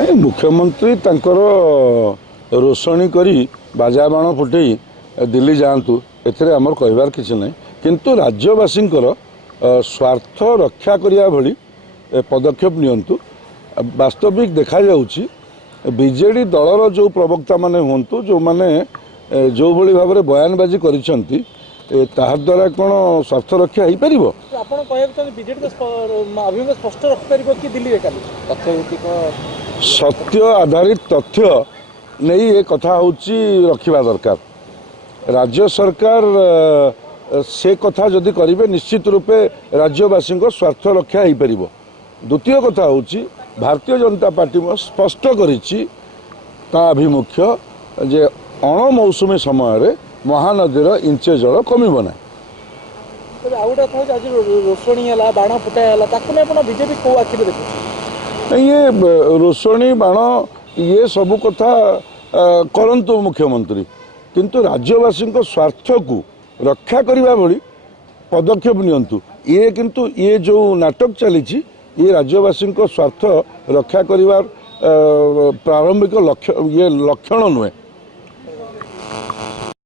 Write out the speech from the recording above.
नहीं मुख्यमंत्री तांकर रोषणी करी बाजा बाण फुटई दिल्ली जातु एथिरे आमर कहबार किसी ना किंतु राज्यवासी स्वार्थ रक्षा करिया भली पदक्षेप नियंतु। वास्तविक देखा जाउछि बीजेडी दलर जो प्रवक्ता माने हुंतु जो माने जो भली भाव में बयानबाजी करिसंती ताहा द्वारा कौन स्वार्थ रक्षा हो पार सत्य आधारित तथ्य नहीं ये कथा होची रखिबा दरकार। राज्य सरकार से कथा जदि करिवे निश्चित रूपे राज्यवासी स्वार्थ रक्षा हो पार। द्वितीय कथा होची भारतीय जनता पार्टी स्पष्ट करिछि ता अभिमुख्य जे अण मौसुमी समय महानदीर इंचे जल कमिब ना। ये रोषणी बाण ये सब कथा करंतु मुख्यमंत्री किंतु राज्यवासी स्वार्थ को रक्षा करने भली पदक्षेप नियंतु। ये किंतु ये जो नाटक चली ये राज्यवासी स्वार्थ रक्षा करिवार प्रारंभिक लक्षण ये लक्षण नुहे।